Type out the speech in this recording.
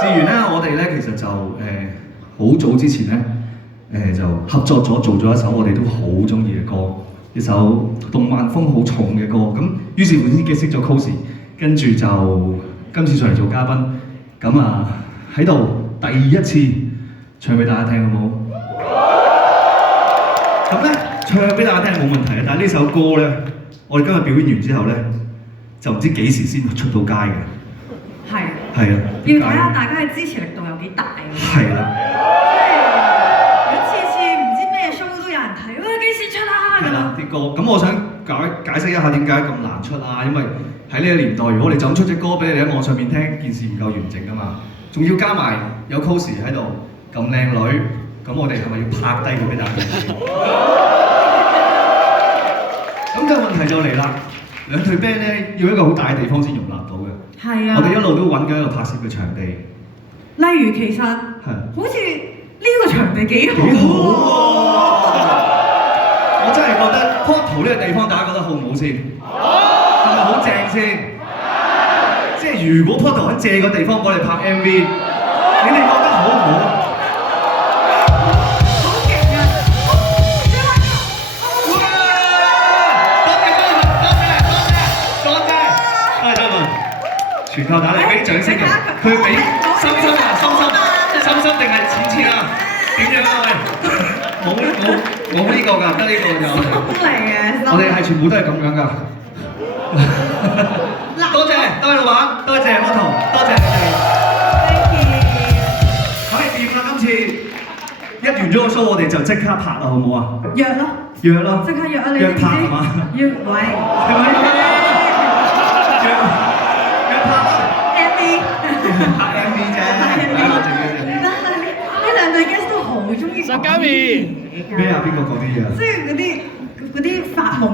事緣咧，我哋咧其實就好早之前咧就合作咗做咗一首我哋都好中意嘅歌，一首動漫風好重嘅歌。咁於是乎先結識咗 Cozy， 跟住就今次上嚟做嘉賓，咁啊喺度第一次唱俾大家聽好唔好？咁咧唱俾大家聽係冇問題嘅，但係呢首歌咧，我哋今日表演完之後咧，就唔知幾時先出到街嘅。係啊，要睇下大家嘅支持力度有幾大嘅。係啦，即係次次唔知咩 show 都有人睇，喂幾時出啊？係啦啲歌，咁我想解釋一下點解咁難出啊？因為喺呢個年代，如果我哋就咁出隻歌俾你喺網上面聽，件事唔夠完整噶嘛，仲要加埋有 Cozy 喺度咁靚女，咁我哋係咪要拍低佢俾大家睇？咁個問題就嚟啦，兩隊 band 咧要一個好大嘅地方先容納到嘅。係啊，我哋一路都揾緊一個拍攝嘅場地。例如其實好似呢個場地幾好喎！我真係覺得 Portal 呢個地方，大家覺得好唔好先？係咪好正先？即係如果 Portal 肯借個地方幫你拍 MV，你哋覺得好唔好啊？好勁啊！全靠打你俾掌聲啊！佢俾心心啊，心心定係錢錢啊？點樣啊？喂，冇呢個㗎，得呢個就。嚟嘅，我哋係全部都係咁樣㗎。多謝老闆，多謝 Portal， 多謝你哋。Thank you。可以掂啦，今次一完咗個 show，我哋就即刻拍啦，好唔好啊？約咯，即刻約啊！你約拍係嘛？約喂，係咪？約拍啦！ MV 拍 MV 啫，呢兩對 guest 都好中意實加面咩啊？邊個講啲嘢啊？即係嗰啲發夢。